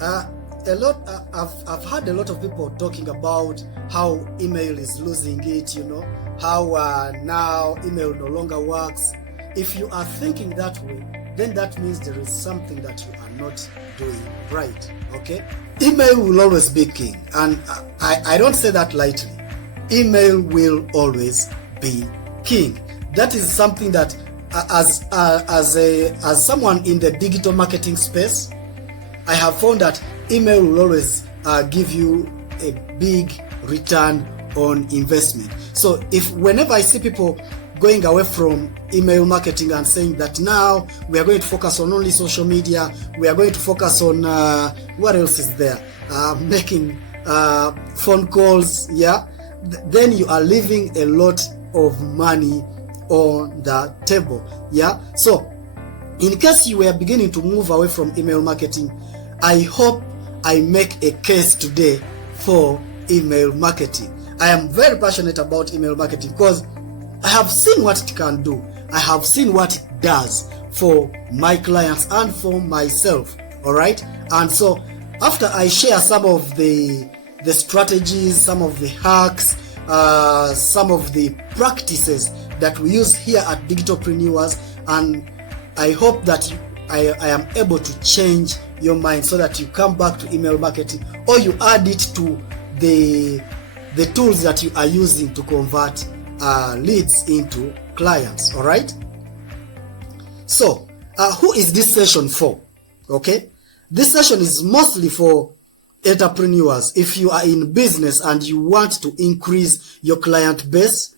A lot. I've heard a lot of people talking about how email is losing it. How now email no longer works. If you are thinking that way, then that means there is something that you are not doing right. Okay, email will always be king, and I don't say that lightly. Email will always be king. That is something that, as someone in the digital marketing space, I have found that email will always give you a big return on investment. So whenever I see people going away from email marketing and saying that now we are going to focus on only social media, we are going to focus on what else is there, making phone calls, then you are leaving a lot of money on the table. So in case you were beginning to move away from email marketing, I hope I make a case today for email marketing. I am very passionate about email marketing because I have seen what it can do. I have seen what it does for my clients and for myself. All right. And so after I share some of the strategies, some of the hacks, some of the practices that we use here at Digitalpreneurs, and I hope that I am able to change your mind so that you come back to email marketing, or you add it to the tools that you are using to convert leads into clients. All right. So who is this session for? Okay, this session is mostly for entrepreneurs. If you are in business and you want to increase your client base,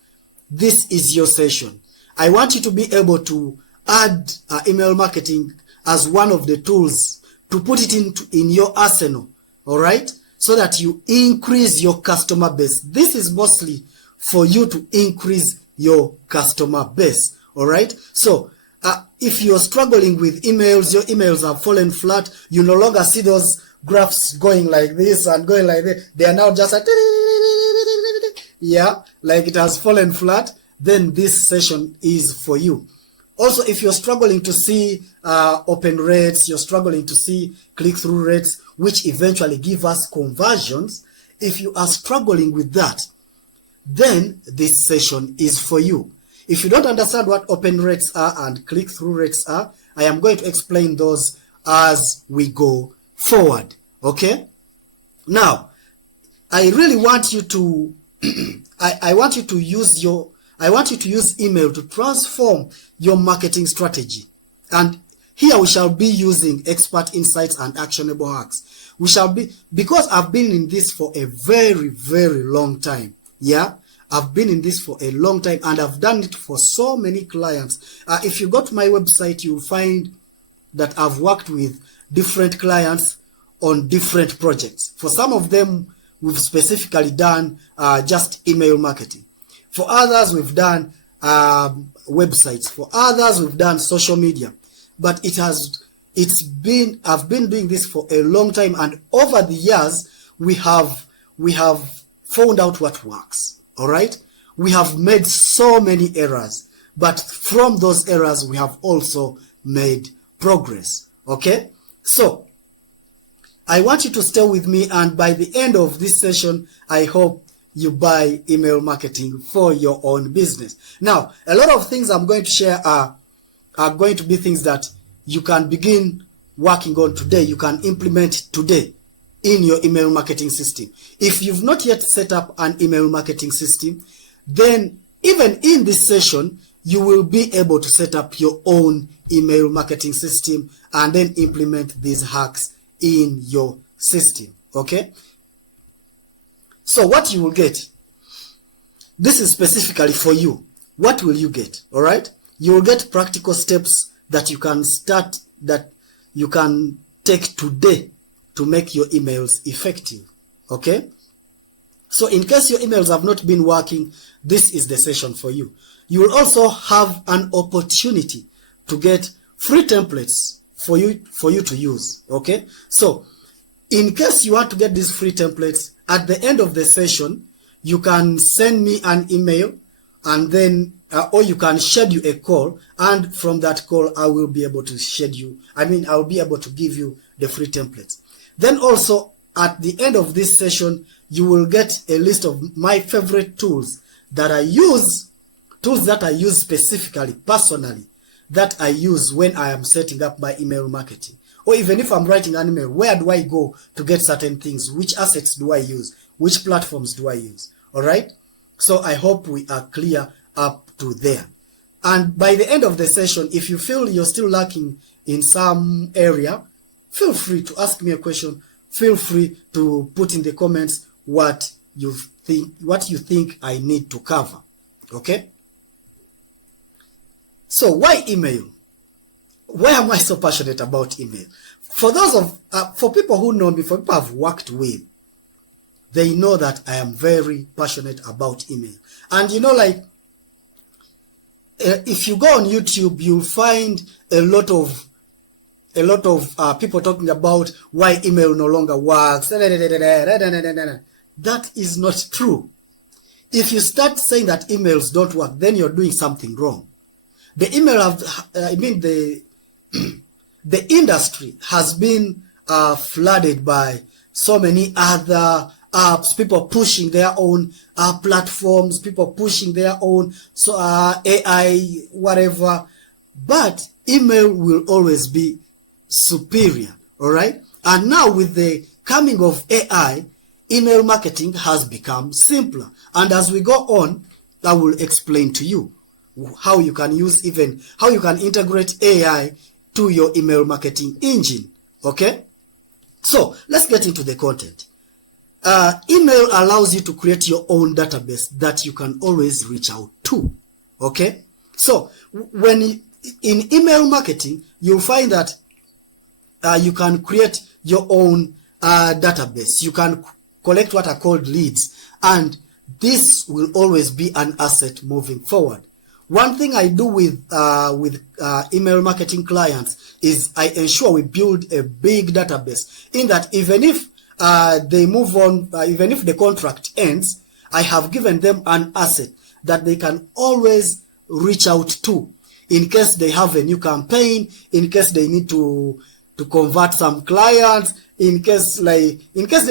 this is your session. I want you to be able to add email marketing as one of the tools to put it in your arsenal. All right, so that you increase your customer base. This is mostly for you to increase your customer base. All right. So if you're struggling with emails, your emails have fallen flat, you no longer see those graphs going like this and going like this, they are now just like it has fallen flat, then this session is for you. Also, if you're struggling to see open rates, you're struggling to see click-through rates, which eventually give us conversions, if you are struggling with that, then this session is for you. If you don't understand what open rates are and click-through rates are, I am going to explain those as we go forward. Okay? Now, I really want you to I want you to use email to transform your marketing strategy. And here we shall be using expert insights and actionable hacks. Because I've been in this for a very, very long time. I've been in this for a long time, and I've done it for so many clients. If you go to my website, you'll find that I've worked with different clients on different projects. For some of them, we've specifically done just email marketing. For others, we've done websites. For others, we've done social media. But I've been doing this for a long time, and over the years, we have found out what works. All right? We have made so many errors, but from those errors, we have also made progress. Okay? So, I want you to stay with me, and by the end of this session, I hope you buy email marketing for your own business. Now, a lot of things I'm going to share are going to be things that you can begin working on today. You can implement today in your email marketing system. If you've not yet set up an email marketing system, then even in this session, you will be able to set up your own email marketing system and then implement these hacks in your system. Okay? So what you will get, this is specifically for you. What will you get? All right? You will get practical steps that you can start, that you can take today to make your emails effective. Okay? So in case your emails have not been working, this is the session for you. You will also have an opportunity to get free templates for you to use. Okay? So in case you want to get these free templates, at the end of the session, you can send me an email, and then or you can schedule a call, and from that call I will be able to give you the free templates. Then also at the end of this session, you will get a list of my favorite tools that I use, tools that I use specifically, personally, that I use when I am setting up my email marketing. Or even if I'm writing an email, where do I go to get certain things? Which assets do I use? Which platforms do I use? All right? So I hope we are clear up to there. And by the end of the session, if you feel you're still lacking in some area, feel free to ask me a question. Feel free to put in the comments what you think I need to cover. Okay? So why email? Why am I so passionate about email? For people who know me, for people I've worked with, they know that I am very passionate about email. And you know, like, if you go on YouTube, you'll find a lot of people talking about why email no longer works. That is not true. If you start saying that emails don't work, then you're doing something wrong. The industry has been flooded by so many other apps, people pushing their own platforms, people pushing their own AI, whatever. But email will always be superior, all right? And now with the coming of AI, email marketing has become simpler. And as we go on, I will explain to you how you can integrate AI to your email marketing engine, okay? So let's get into the content. Email allows you to create your own database that you can always reach out to, okay? So in email marketing, you'll find that you can create your own database. You can collect what are called leads, and this will always be an asset moving forward. One thing I do with email marketing clients is I ensure we build a big database, in that even if they move on, even if the contract ends, I have given them an asset that they can always reach out to in case they have a new campaign, in case they need to convert some clients, in case they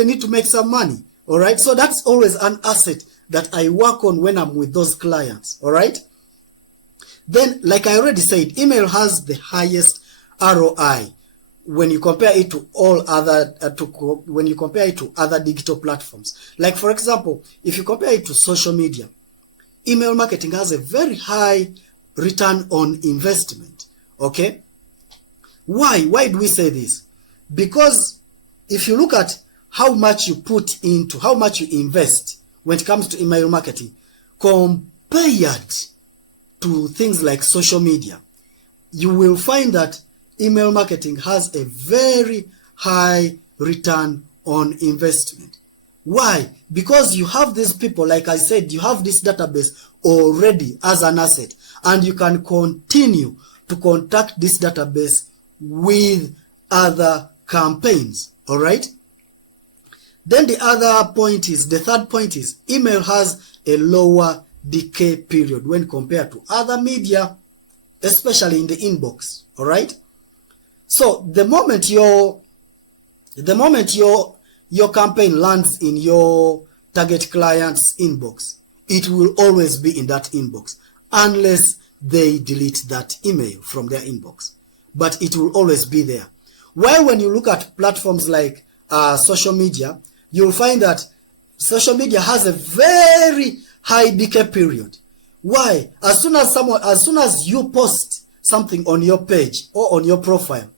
need to make some money. All right. So that's always an asset that I work on when I'm with those clients. All right. Then, like I already said, email has the highest ROI when you compare it to other digital platforms. Like, for example, if you compare it to social media, email marketing has a very high return on investment. Okay? Why? Why do we say this? Because if you look at how much you invest when it comes to email marketing, compared to things like social media, you will find that email marketing has a very high return on investment. Why? Because you have these people, like I said, you have this database already as an asset, and you can continue to contact this database with other campaigns. All right? Then the third point is email has a lower decay period when compared to other media, especially in the inbox. All right? So the moment your campaign lands in your target client's inbox, it will always be in that inbox unless they delete that email from their inbox. But it will always be there. While when you look at platforms like social media, you'll find that social media has a very high decay period. Why? As soon as you post something on your page or on your profile,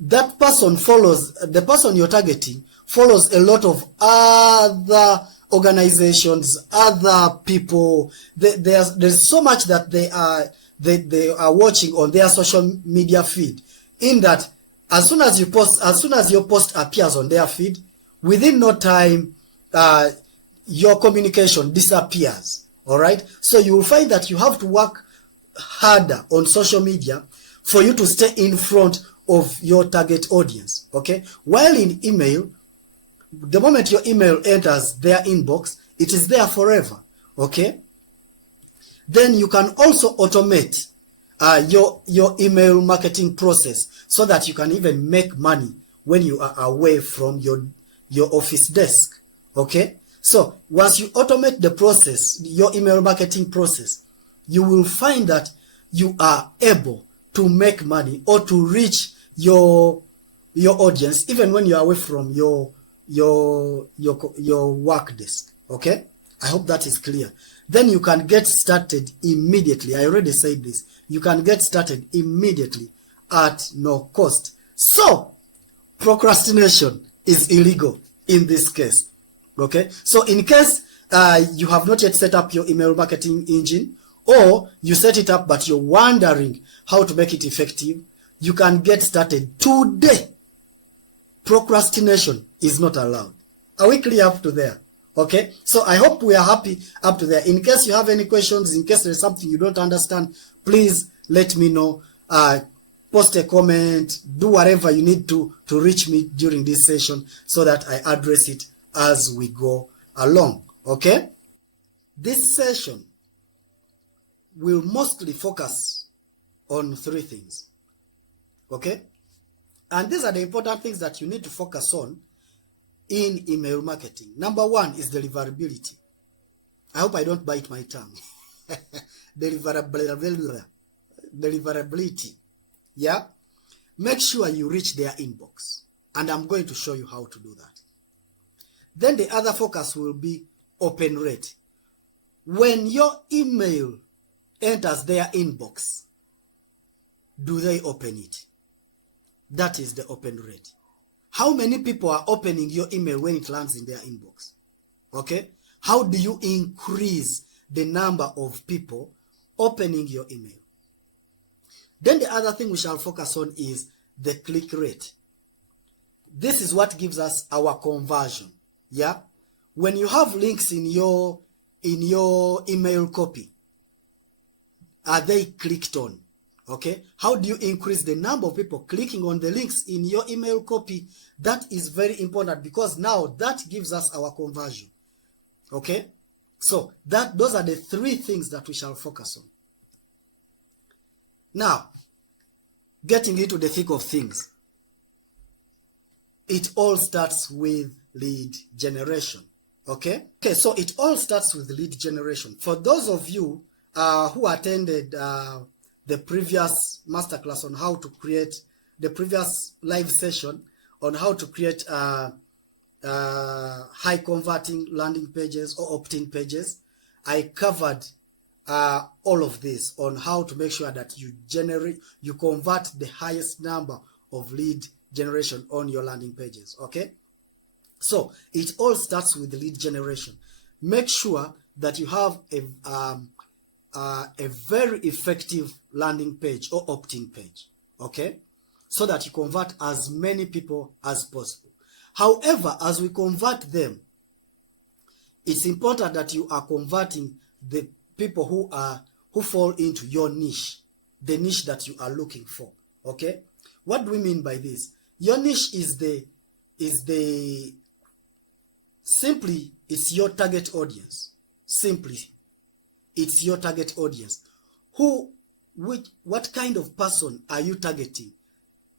the person you're targeting follows a lot of other organizations, other people. There's so much that they are watching on their social media feed, in that as soon as your post appears on their feed, within no time, your communication disappears. All right. So you will find that you have to work harder on social media for you to stay in front of your target audience. Okay. While in email, the moment your email enters their inbox, it is there forever. Okay. Then you can also automate your email marketing process so that you can even make money when you are away from your office desk. Okay, so once you automate the process, your email marketing process, you will find that you are able to make money or to reach your audience even when you are away from your work desk. Okay, I hope that is clear. Then you can get started immediately. I already said this. You can get started immediately at no cost. So procrastination is illegal in this case. Okay, so in case you have not yet set up your email marketing engine, or you set it up but you're wondering how to make it effective, you can get started today. Procrastination is not allowed. Are we clear up to there? Okay, so I hope we are happy up to there. In case you have any questions, in case there's something you don't understand, please let me know. Post a comment, do whatever you need to reach me during this session so that I address it as we go along. Okay, this session will mostly focus on 3 things. Okay, and these are the important things that you need to focus on in email marketing. Number 1 is deliverability. I hope I don't bite my tongue. Deliverability. Yeah, make sure you reach their inbox, and I'm going to show you how to do that. Then the other focus will be open rate. When your email enters their inbox, do they open it? That is the open rate. How many people are opening your email when it lands in their inbox? Okay, how do you increase the number of people opening your email? Then the other thing we shall focus on is the click rate. This is what gives us our conversion. Yeah, when you have links in your email copy, are they clicked on? Okay, how do you increase the number of people clicking on the links in your email copy? That is very important, because now that gives us our conversion. Okay, so those are the 3 things that we shall focus on. Now, getting into the thick of things, it all starts with lead generation. Okay, so it all starts with lead generation. For those of you who attended the previous masterclass on how to create, the previous live session on how to create high converting landing pages or opt-in pages, I covered all of this on how to make sure that you convert the highest number of lead generation on your landing pages. Okay, so it all starts with lead generation. Make sure that you have a very effective landing page or opt-in page. Okay, so that you convert as many people as possible. However, as we convert them, it's important that you are converting the people who fall into your niche, the niche that you are looking for. Okay, what do we mean by this? Your niche simply it's your target audience. Simply, it's your target audience. What kind of person are you targeting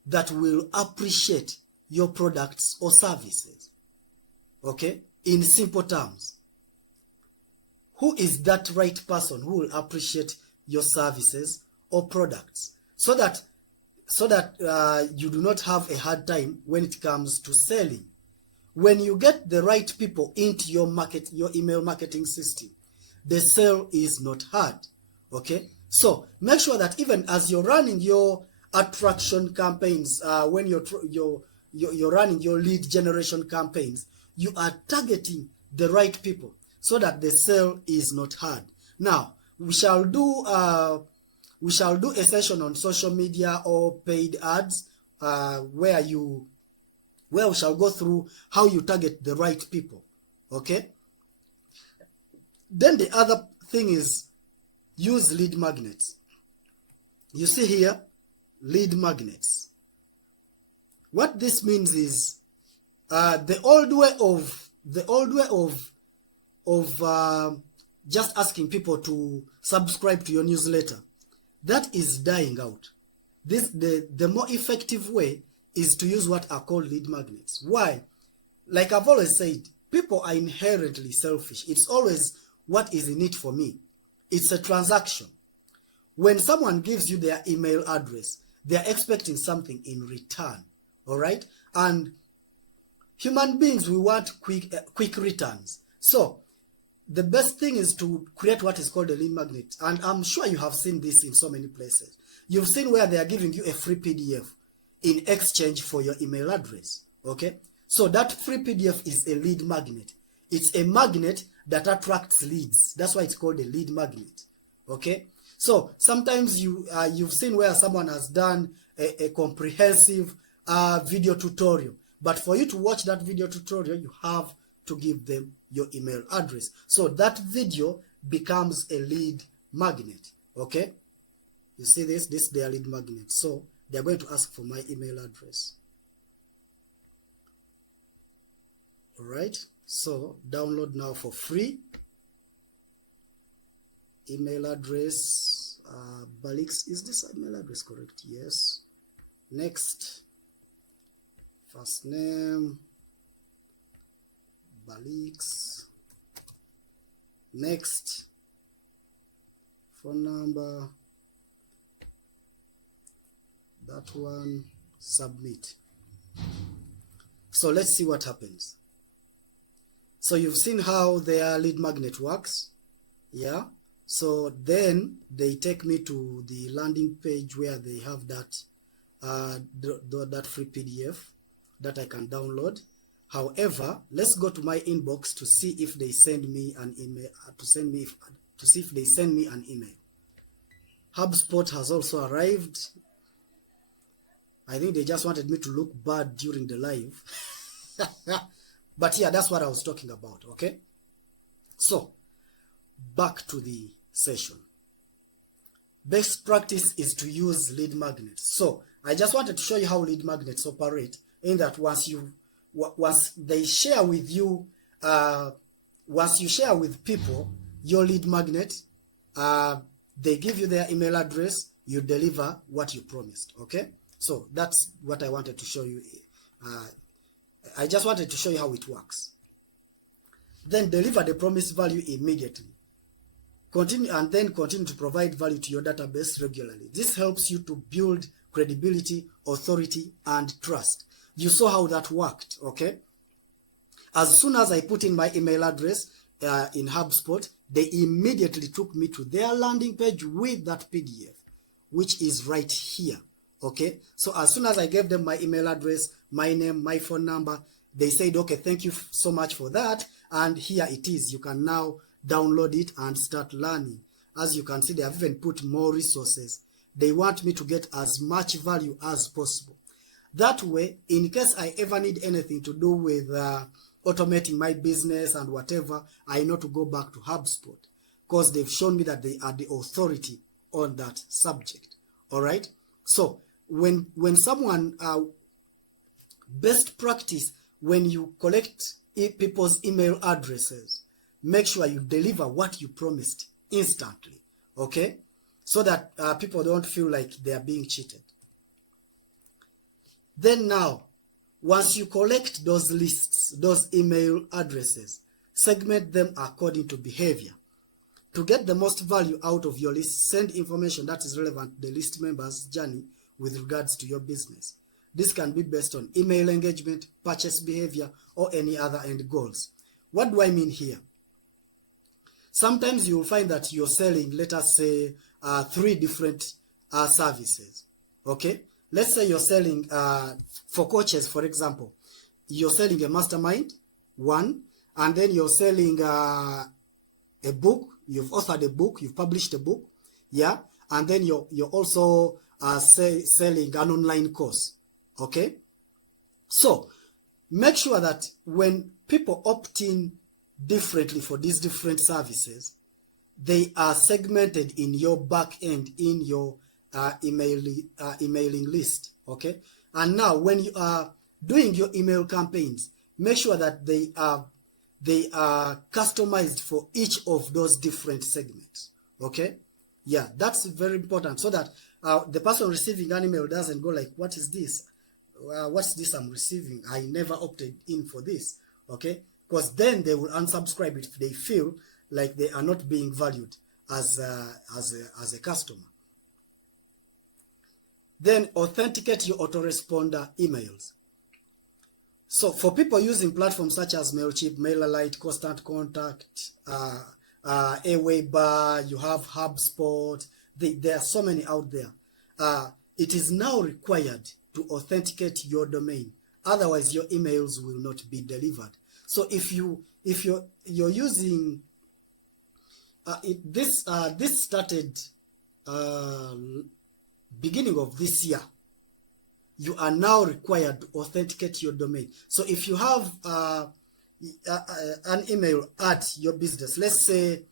that will appreciate your products or services? Okay, in simple terms, who is that right person who will appreciate your services or products, so that you do not have a hard time when it comes to selling? When you get the right people into your email marketing system, the sale is not hard. Okay, so make sure that even as you're running your attraction campaigns, when you're running your lead generation campaigns, you are targeting the right people so that the sale is not hard. Now, we shall do a session on social media or paid ads, where we shall go through how you target the right people. Okay, then the other thing is use lead magnets. You see here, lead magnets. What this means is the old way of just asking people to subscribe to your newsletter, that is dying out. The more effective way is to use what are called lead magnets. Why? Like I've always said, people are inherently selfish. It's always what is in it for me. It's a transaction. When someone gives you their email address, they are expecting something in return. All right? And human beings, we want quick returns. So the best thing is to create what is called a lead magnet. And I'm sure you have seen this in so many places. You've seen where they are giving you a free PDF in exchange for your email address. Okay? So that free PDF is a lead magnet. It's a magnet that attracts leads. That's why it's called a lead magnet. Okay? So sometimes you've seen where someone has done a comprehensive video tutorial. But for you to watch that video tutorial, you have to give them your email address. So that video becomes a lead magnet. Okay? You see this? This is their lead magnet. So they're going to ask for my email address. All right? So download now for free. Email address, Balix. Is this email address correct? Yes. Next. First name, Balix. Next. Phone number. That one. Submit. So let's see what happens. So you've seen how their lead magnet works. Yeah. So then they take me to the landing page where they have that that free PDF that I can download. However, let's go to my inbox to see if they send me an email, to see if they send me an email. HubSpot has also arrived. I think they just wanted me to look bad during the live. But yeah, that's what I was talking about, okay? So, back to the session. Best practice is to use lead magnets. So, I just wanted to show you how lead magnets operate, in that once they share with you, once you share with people your lead magnet, they give you their email address, you deliver what you promised, okay? So, that's what I wanted to show you. I just wanted to show you how it works. Then deliver the promised value immediately. Continue to provide value to your database regularly. This helps you to build credibility, authority, and trust. You saw how that worked, okay? As soon as I put in my email address in HubSpot, they immediately took me to their landing page with that PDF, which is right here, okay? So as soon as I gave them my email address, my name, my phone number, they said, okay, thank you so much for that. And here it is. You can now download it and start learning. As you can see, they have even put more resources. They want me to get as much value as possible. That way, in case I ever need anything to do with automating my business and whatever, I know to go back to HubSpot, because they've shown me that they are the authority on that subject. All right? So, when someone... best practice, when you collect people's email addresses, make sure you deliver what you promised instantly, okay? So that people don't feel like they are being cheated. Then now, once you collect those lists, those email addresses, segment them according to behavior. To get the most value out of your list, send information that is relevant to the list member's journey with regards to your business. This can be based on email engagement, purchase behavior, or any other end goals. What do I mean here? Sometimes you will find that you're selling, let us say, 3 different services. Okay? Let's say you're selling, for coaches, for example, you're selling a mastermind, one, and then you're selling a book. You've authored a book, you've published a book, yeah, and then you're also selling an online course. Okay, so make sure that when people opt in differently for these different services, they are segmented in your back end, in your emailing list. Okay, and now when you are doing your email campaigns, make sure that they are customized for each of those different segments. Okay, yeah, that's very important, so that the person receiving an email doesn't go like, what is this? what's this I'm receiving? I never opted in for this. Okay, because then they will unsubscribe if they feel like they are not being valued as a customer. Then authenticate your autoresponder emails. So for people using platforms such as MailChimp, MailerLite, Constant Contact, Aweber, you have HubSpot, there are so many out there. It is now required to authenticate your domain. Otherwise, your emails will not be delivered. So if you're using this started beginning of this year, you are now required to authenticate your domain. So if you have an email at your business, let's say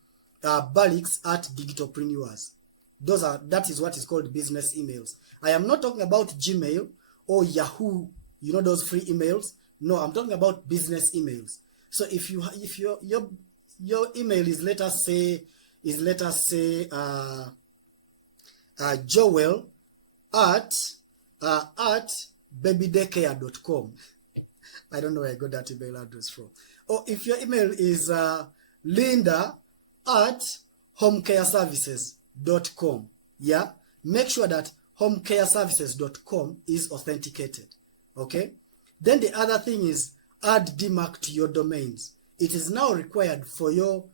balix@digitalpreneurs, that is what is called business emails. I am not talking about Gmail or Yahoo, you know, those free emails. No, I'm talking about business emails. So if your email is let us say Joel at babydaycare.com. I don't know where I got that email address from. Or if your email is Linda at homecareservices.com. Yeah, make sure that homecareservices.com is authenticated. Okay. Then the other thing is add DMARC to your domains. It is now required for your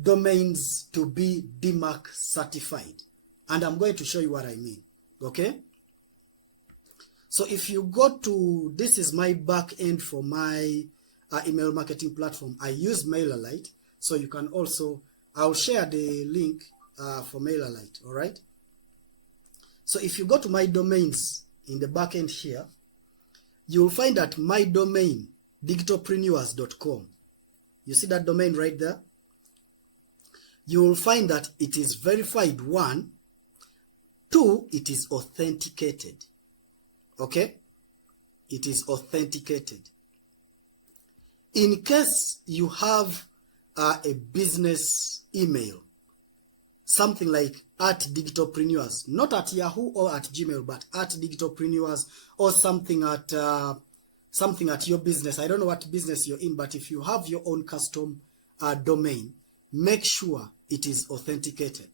domains to be DMARC certified. And I'm going to show you what I mean. Okay. So if you go to, this is my back end for my email marketing platform. I use MailerLite. So you can also, I'll share the link for MailerLite. All right. So if you go to my domains in the back end here, you'll find that my domain, digitalpreneurs.com. You see that domain right there? You will find that it is verified, 1. 2, it is authenticated. Okay? It is authenticated. In case you have a business email, something like at Digitalpreneurs, not at Yahoo or at Gmail, but at Digitalpreneurs, or something at your business. I don't know what business you're in, but if you have your own custom domain, make sure it is authenticated.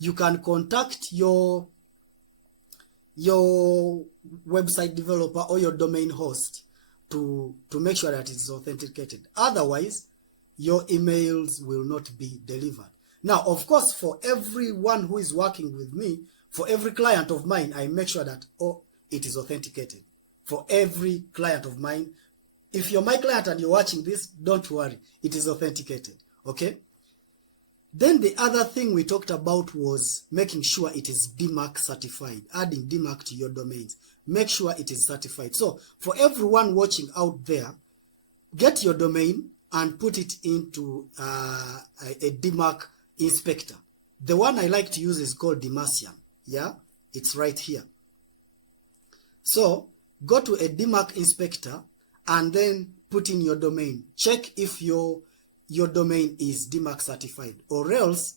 You can contact your website developer or your domain host to make sure that it is authenticated. Otherwise, your emails will not be delivered. Now, of course, for everyone who is working with me, for every client of mine, I make sure that it is authenticated. For every client of mine, if you're my client and you're watching this, don't worry, it is authenticated. Okay? Then the other thing we talked about was making sure it is DMARC certified, adding DMARC to your domains. Make sure it is certified. So for everyone watching out there, get your domain and put it into a DMARC inspector. The one I like to use is called Demasian. Yeah, it's right here. So go to a DMARC inspector and then put in your domain. Check if your domain is DMARC certified, or else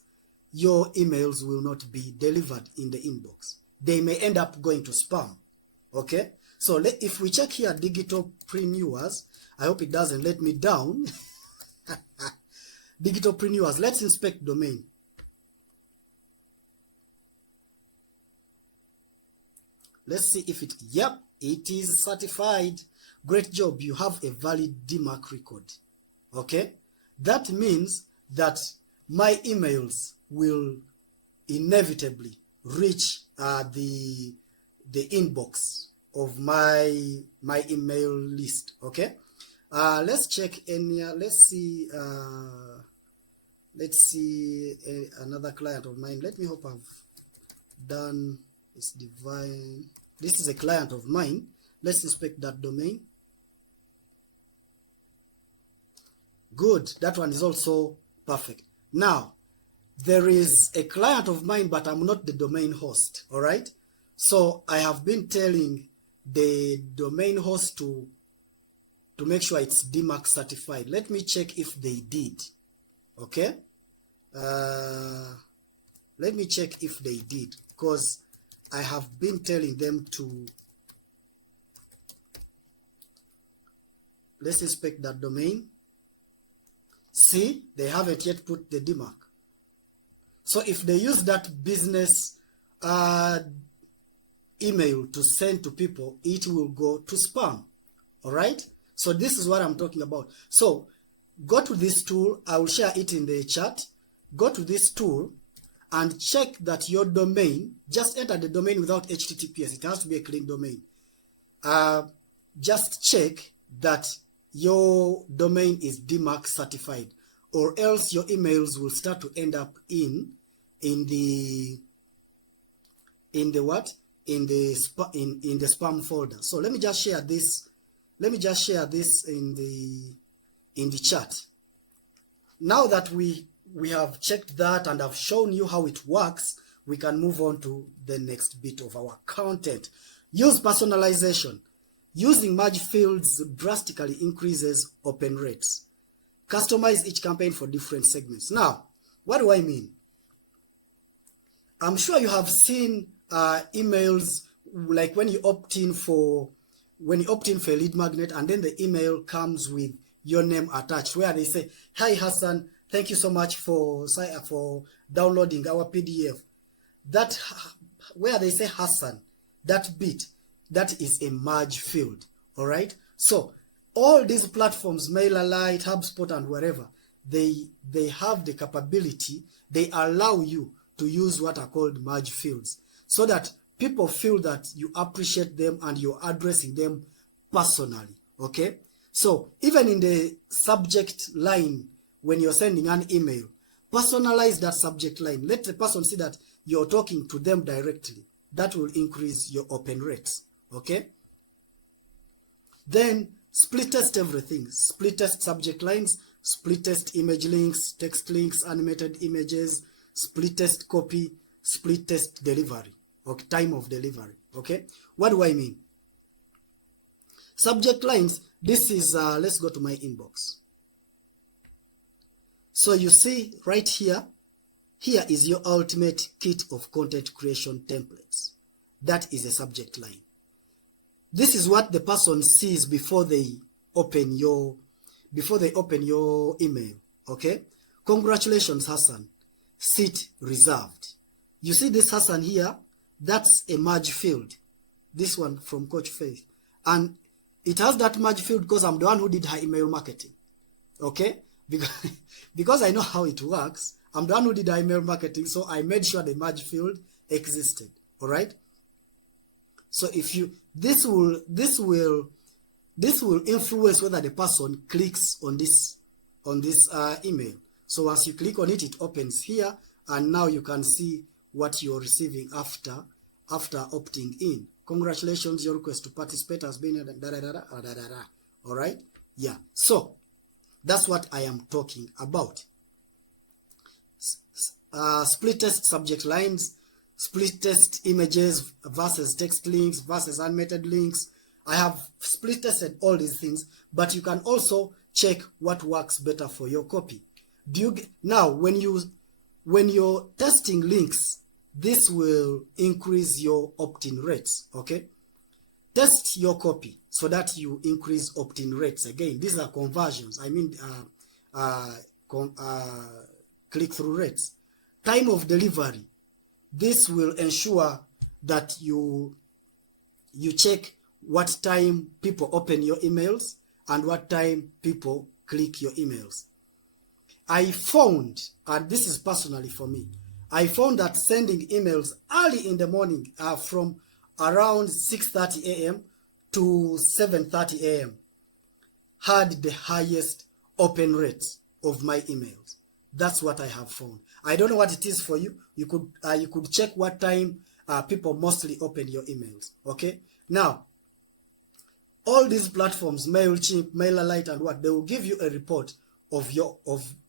your emails will not be delivered in the inbox. They may end up going to spam. Okay, so if we check here Digitalpreneurs, I hope it doesn't let me down. Digitalpreneurs, let's inspect domain. Let's see if it, yep, it is certified. Great job, you have a valid DMARC record. Okay, that means that my emails will inevitably reach the inbox of my email list. Okay, let's check any. Let's see another client of mine. Let me hope I've done this. Divine. This is a client of mine. Let's inspect that domain. Good, that one is also perfect. Now, there is a client of mine, but I'm not the domain host, all right? So I have been telling the domain host to make sure it's DMARC certified. Let me check if they did, okay? Let me check if they did, because I have been telling them to let's inspect that domain. See, they haven't yet put the DMARC. So if they use that business email to send to people, it will go to spam. All right. So this is what I'm talking about. So go to this tool. I will share it in the chat. Go to this tool and check that your domain, just enter the domain without HTTPS. It has to be a clean domain. Just check that your domain is DMARC certified, or else your emails will start to end up in the spam folder. So let me just share this. Let me just share this in the chat. Now that we have checked that and I've shown you how it works, we can move on to the next bit of our content. Use personalization. Using merge fields drastically increases open rates. Customize each campaign for different segments. Now, what do I mean? I'm sure you have seen emails like when you opt in for a lead magnet, and then the email comes with your name attached, where they say, "Hi Hassan, thank you so much for downloading our PDF." That where they say Hassan, that bit, that is a merge field. All right. So all these platforms, MailerLite, HubSpot, and wherever, they have the capability. They allow you to use what are called merge fields, so that people feel that you appreciate them and you're addressing them personally. Okay. So even in the subject line, when you're sending an email, personalize that subject line. Let the person see that you're talking to them directly. That will increase your open rates. Okay. Then split test everything. Split test subject lines, split test image links, text links, animated images, split test copy, split test delivery, okay, time of delivery. Okay. What do I mean? Subject lines. This is, let's go to my inbox. So you see right here, here is your ultimate kit of content creation templates. That is a subject line. This is what the person sees before they open your email. Okay. Congratulations, Hassan. Seat reserved. You see this Hassan here? That's a merge field. This one from Coach Faith. And it has that merge field because I'm the one who did her email marketing. Okay? Because I know how it works. I'm the one who did her email marketing, so I made sure the merge field existed. All right? So if you this will influence whether the person clicks on this email. So once you click on it, it opens here, and now you can see what you're receiving after opting in. Congratulations, your request to participate has been all right. Yeah, so that's what I am talking about. Split test subject lines, split test images versus text links versus animated links. I have split tested all these things, but you can also check what works better for your copy. Now when you're testing links, this will increase your opt-in rates. Okay, test your copy so that you increase opt-in rates. Again, these are conversions. I mean, click-through rates. Time of delivery. This will ensure that you check what time people open your emails and what time people click your emails. I found, and this is personally for me, I found that sending emails early in the morning, from around 6:30 a.m. to 7:30 a.m. had the highest open rates of my emails. That's what I have found. I don't know what it is for you. You could check what time people mostly open your emails. Okay. Now, all these platforms, MailChimp, MailerLite, and what, they will give you a report of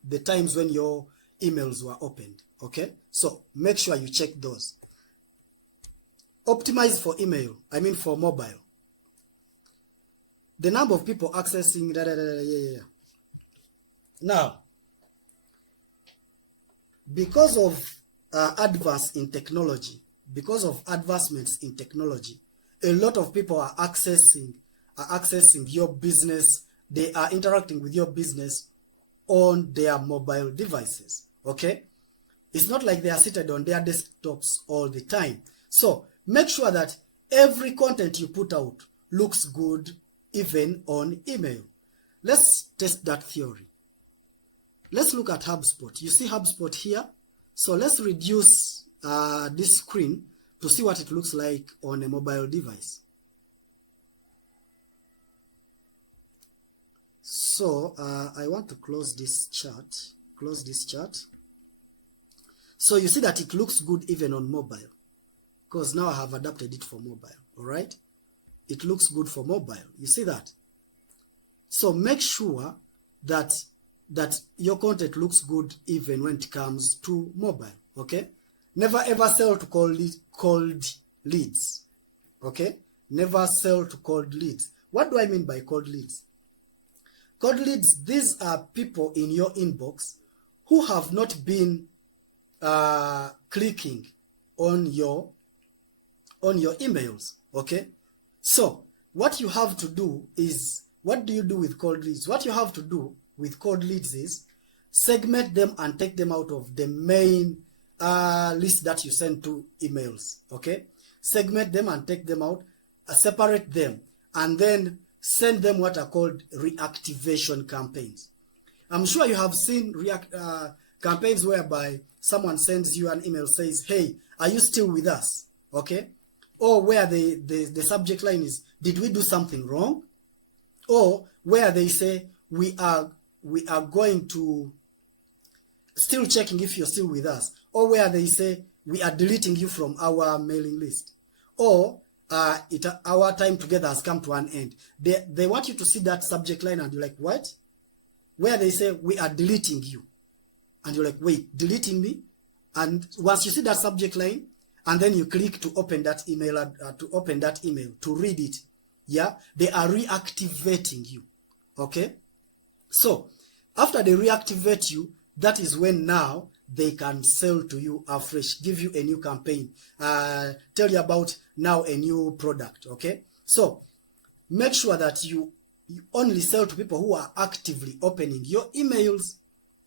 the times when your emails were opened. Okay. So make sure you check those. Optimize for email. I mean for mobile. The number of people accessing. Now, because of advancements in technology, a lot of people are accessing your business they are interacting with your business on their mobile devices. Okay, it's not like they are seated on their desktops all the time. So make sure that every content you put out looks good even on email. Let's test that theory. Let's look at HubSpot. You see HubSpot here? So let's reduce this screen to see what it looks like on a mobile device. So I want to close this chart. So you see that it looks good even on mobile, because now I have adapted it for mobile. All right, it looks good for mobile. You see that? So make sure that your content looks good even when it comes to mobile. Okay, never ever sell to cold leads. Okay, never sell to cold leads. What do I mean by cold leads? Cold leads, these are people in your inbox who have not been clicking on your emails. Okay, so what you have to do is, what do you do with cold leads? What you have to do with cold leads is segment them and take them out of the main list that you send to emails. Okay, segment them and take them out, separate them, and then send them what are called reactivation campaigns. I'm sure you have seen campaigns whereby someone sends you an email, says, "Hey, are you still with us?" Okay, or where the subject line is, "Did we do something wrong?" Or where they say, we are going to still checking if you're still with us. Or where they say, "We are deleting you from our mailing list." Or our time together has come to an end. They want you to see that subject line and you're like, what? Where they say, "We are deleting you." And you're like, wait, deleting me? And once you see that subject line, and then you click to open that email, to read it, yeah, they are reactivating you. Okay, so after they reactivate you, that is when now they can sell to you afresh, give you a new campaign, tell you about now a new product. Okay, so make sure that you only sell to people who are actively opening your emails.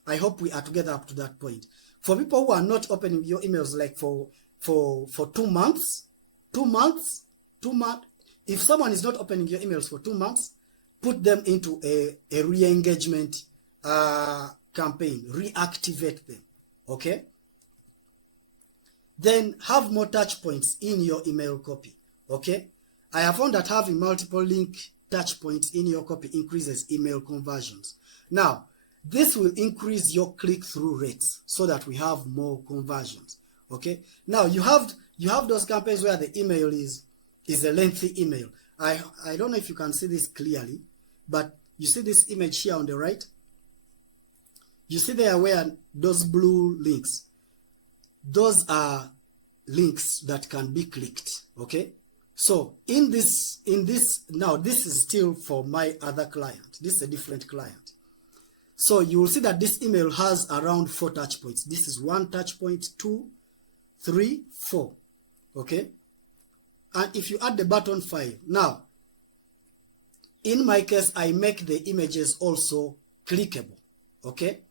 I hope we are together up to that point. For people who are not opening your emails, like for 2 months, if someone is not opening your emails for 2 months, put them into a re-engagement campaign, reactivate them. Okay, then have more touch points in your email copy. Okay, I have found that having multiple link touch points in your copy increases email conversions. Now, this will increase your click-through rates so that we have more conversions. Okay, now you have those campaigns where the email is a lengthy email. I don't know if you can see this clearly, but you see this image here on the right? You see there where those blue links, those are links that can be clicked. Okay, so in this now, this is still for my other client. This is a different client. So you will see that this email has around 4 touch points. This is 1 touch point, 2, 3, 4. Okay, and if you add the button 5, now in my case I make the images also clickable. Okay,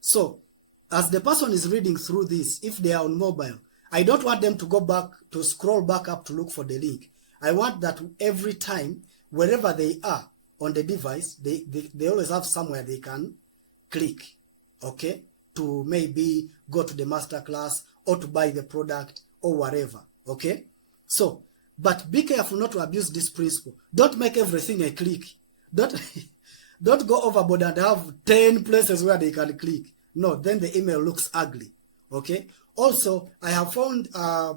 so as the person is reading through this, if they are on mobile, I don't want them to go back to scroll back up to look for the link. I want that every time, wherever they are on the device, they always have somewhere they can click. Okay, to maybe go to the masterclass or to buy the product or whatever. Okay, so but be careful not to abuse this principle. Don't make everything a click. Don't go overboard and have 10 places where they can click. No, then the email looks ugly. Okay, also I have found I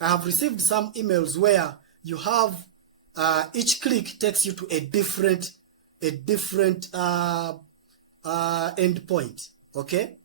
have received some emails where you have each click takes you to a different endpoint. Okay,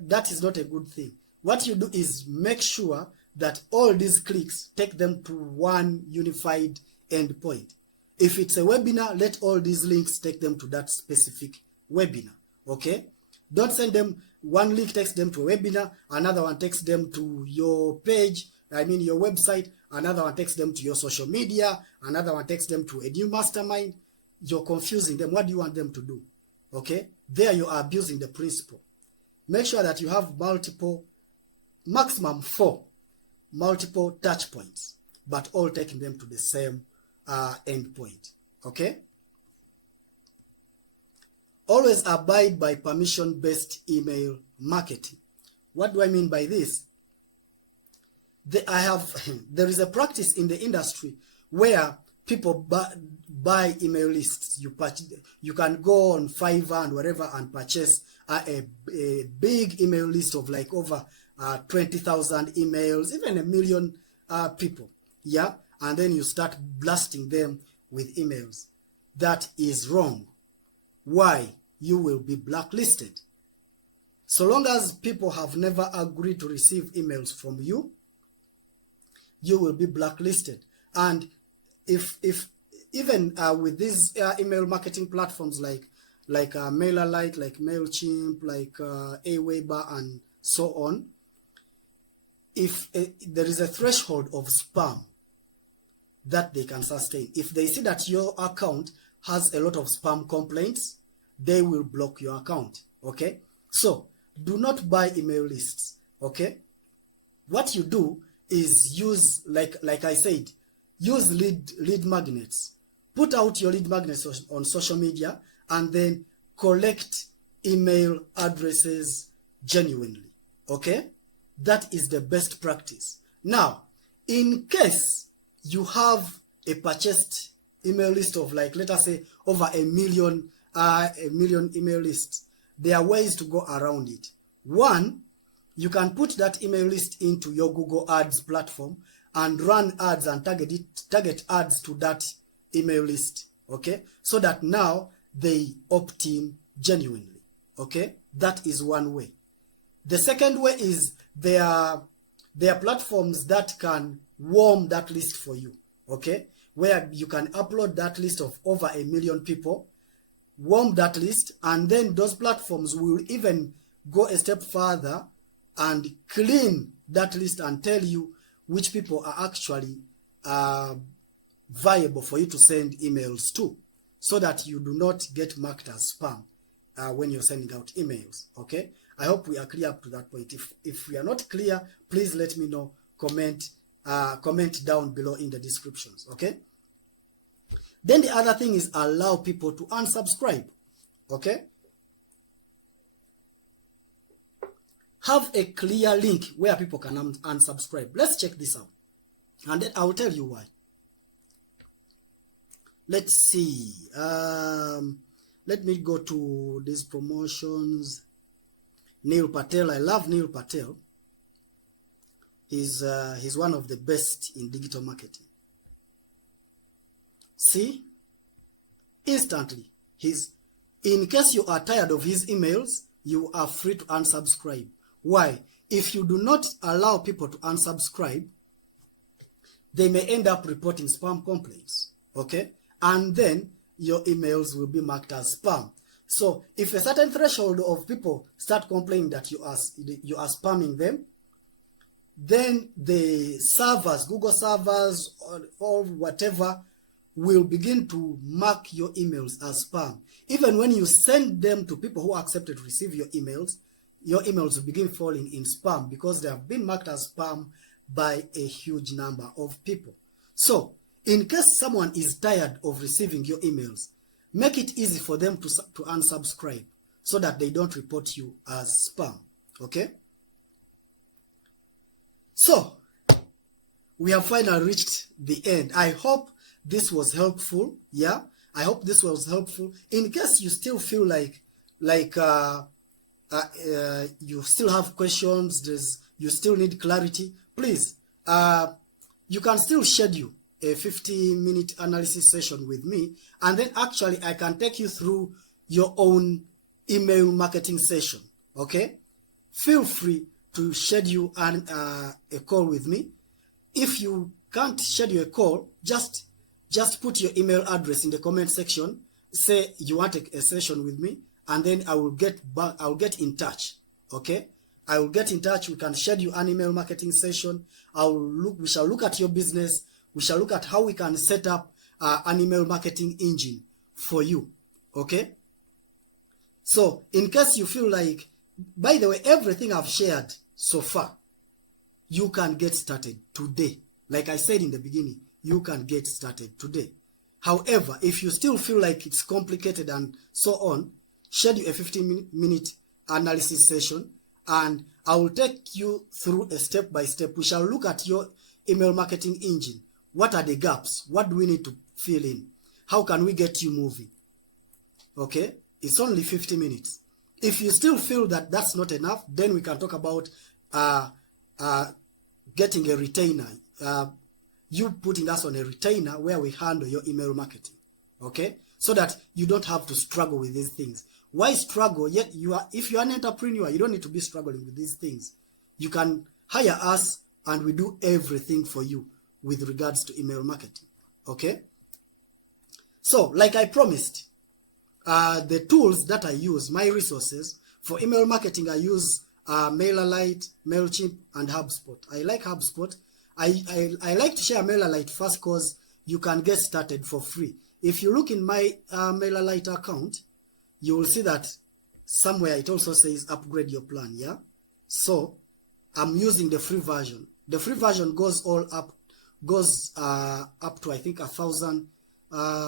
that is not a good thing. What you do is make sure that all these clicks take them to one unified endpoint. If it's a webinar, let all these links take them to that specific webinar. Okay, don't send them, one link takes them to a webinar, another one takes them to your page, your website, another one takes them to your social media, another one takes them to a new mastermind. you're confusing them. What do you want them to do? Okay, there you are abusing the principle. Make sure that you have maximum 4 multiple touch points, but all taking them to the same end point. Okay. Always abide by permission-based email marketing. What do I mean by this? There is a practice in the industry where people buy email lists. You can go on Fiverr and wherever and purchase a big email list of like over 20,000 emails, even 1 million people. Yeah, and then you start blasting them with emails. That is wrong. Why? You will be blacklisted. So long as people have never agreed to receive emails from you, you will be blacklisted. And if even with these email marketing platforms like MailerLite, like MailChimp, like Aweber, and so on, if there is a threshold of spam that they can sustain, if they see that your account has a lot of spam complaints, they will block your account. Okay, so do not buy email lists. Okay, what you do is use, like I said, use lead magnets. Put out your lead magnets on social media and then collect email addresses genuinely. Okay, that is the best practice. Now, in case you have a purchased email list of, like, let us say over 1 million email lists, there are ways to go around it. One, you can put that email list into your Google Ads platform and run ads and target ads to that email list. Okay, so that now they opt in genuinely. Okay, that is one way. The second way is there are platforms that can warm that list for you. Okay, where you can upload that list of over 1 million people, warm that list, and then those platforms will even go a step further and clean that list and tell you which people are actually viable for you to send emails to, so that you do not get marked as spam when you're sending out emails. Okay, I hope we are clear up to that point. If we are not clear, please let me know. Comment down below in the descriptions. Okay, then the other thing is allow people to unsubscribe. Okay, have a clear link where people can unsubscribe. Let's check this out, and then I'll tell you why. Let's see. Let me go to these promotions. Neil Patel. I love Neil Patel. He's one of the best in digital marketing. See? Instantly. In case you are tired of his emails, you are free to unsubscribe. Why? If you do not allow people to unsubscribe, they may end up reporting spam complaints. Okay? And then your emails will be marked as spam. So if a certain threshold of people start complaining that you are spamming them, then the servers, Google servers or whatever, will begin to mark your emails as spam. Even when you send them to people who accepted to receive your emails will begin falling in spam because they have been marked as spam by a huge number of people. So in case someone is tired of receiving your emails, make it easy for them to unsubscribe so that they don't report you as spam. Okay? So, we have finally reached the end. I hope this was helpful. Yeah? I hope this was helpful. In case you still feel like you still have questions, you still need clarity, please, you can still schedule a 50-minute analysis session with me, and then actually I can take you through your own email marketing session. Okay, feel free to schedule a call with me. If you can't schedule a call, just put your email address in the comment section, say you want a session with me, and then I'll get in touch. Okay, I will get in touch. We can schedule an email marketing session. We shall look at your business. We shall look at how we can set up an email marketing engine for you. Okay? So, in case you feel like, by the way, everything I've shared so far, you can get started today. Like I said in the beginning, you can get started today. However, if you still feel like it's complicated and so on, schedule a 15-minute analysis session, and I will take you through a step-by-step. We shall look at your email marketing engine. What are the gaps? What do we need to fill in? How can we get you moving? Okay? It's only 50 minutes. If you still feel that that's not enough, then we can talk about getting a retainer. You putting us on a retainer where we handle your email marketing. Okay? So that you don't have to struggle with these things. Why struggle? Yet if you are an entrepreneur, you don't need to be struggling with these things. You can hire us and we do everything for you with regards to email marketing. Okay? So, like I promised, the tools that I use, my resources for email marketing, I use MailerLite, MailChimp, and HubSpot. I like HubSpot. I like to share MailerLite first because you can get started for free. If you look in my MailerLite account, you will see that somewhere it also says upgrade your plan. Yeah. So I'm using the free version. The free version goes up to I think 1,000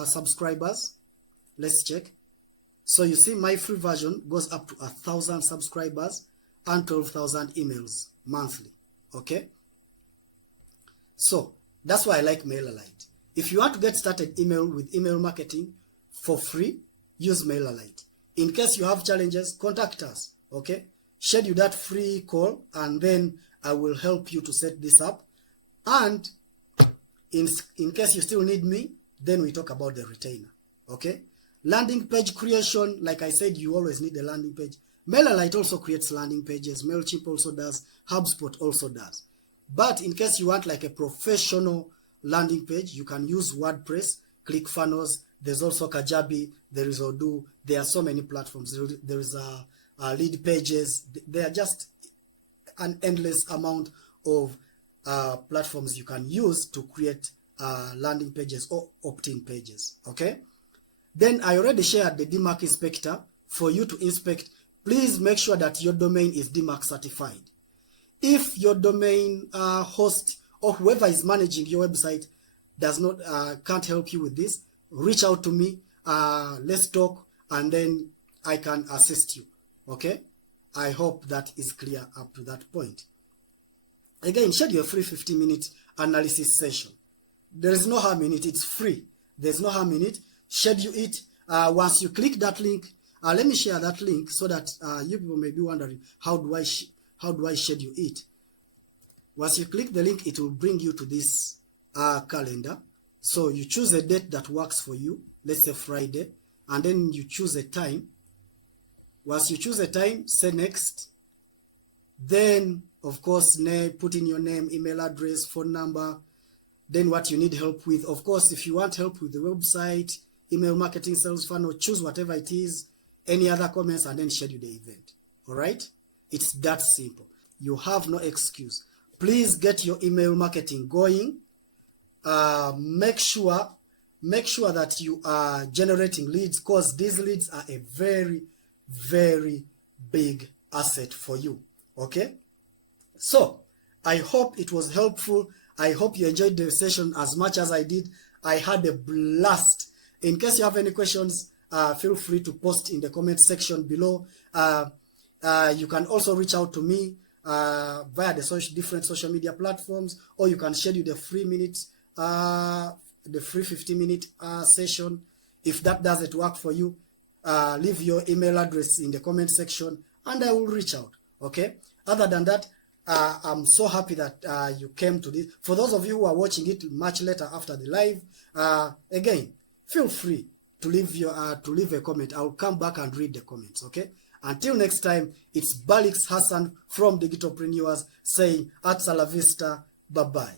subscribers. Let's check. So you see my free version goes up to 1,000 subscribers and 12,000 emails monthly. Okay. So that's why I like MailerLite. If you want to get started with email marketing for free, use MailerLite. In case you have challenges, contact us. Okay. Schedule that free call and then I will help you to set this up. And in case you still need me, then we talk about the retainer. Okay. Landing page creation, like I said, you always need a landing page. MailerLite also creates landing pages. MailChimp also does. HubSpot also does. But in case you want like a professional landing page, you can use WordPress, ClickFunnels. There's also Kajabi. There is Odoo. There are so many platforms. There is Lead Pages. There are just an endless amount of platforms you can use to create landing pages or opt-in pages. Okay. Then I already shared the DMARC inspector for you to inspect. Please make sure that your domain is DMARC certified. If your domain host or whoever is managing your website can't help you with this, reach out to me. Let's talk, and then I can assist you. Okay? I hope that is clear up to that point. Again, schedule a free 15-minute analysis session. There is no harm in it. It's free. There's no harm in it. Schedule it. Once you click that link, let me share that link so that you people may be wondering, how do I schedule it? Once you click the link, it will bring you to this calendar. So you choose a date that works for you, let's say Friday, and then you choose a time. Once you choose a time, say next. Then, of course, put in your name, email address, phone number, then what you need help with. Of course, if you want help with the website, email marketing, sales funnel, choose whatever it is, any other comments, and then schedule the event. All right? It's that simple. You have no excuse. Please get your email marketing going. Make sure that you are generating leads, because these leads are a very, very big asset for you. Okay? So, I hope it was helpful. I hope you enjoyed the session as much as I did. I had a blast. In case you have any questions, feel free to post in the comment section below. You can also reach out to me via the different social media platforms, or you can schedule the free 15-minute session. If that doesn't work for you, leave your email address in the comment section and I will reach out. Okay? Other than that, I'm so happy that you came to this. For those of you who are watching it much later after the live, again, feel free to leave a comment. I'll come back and read the comments. Okay? Until next time, it's Balix Hassan from Digitopreneurs saying, at la vista, bye-bye.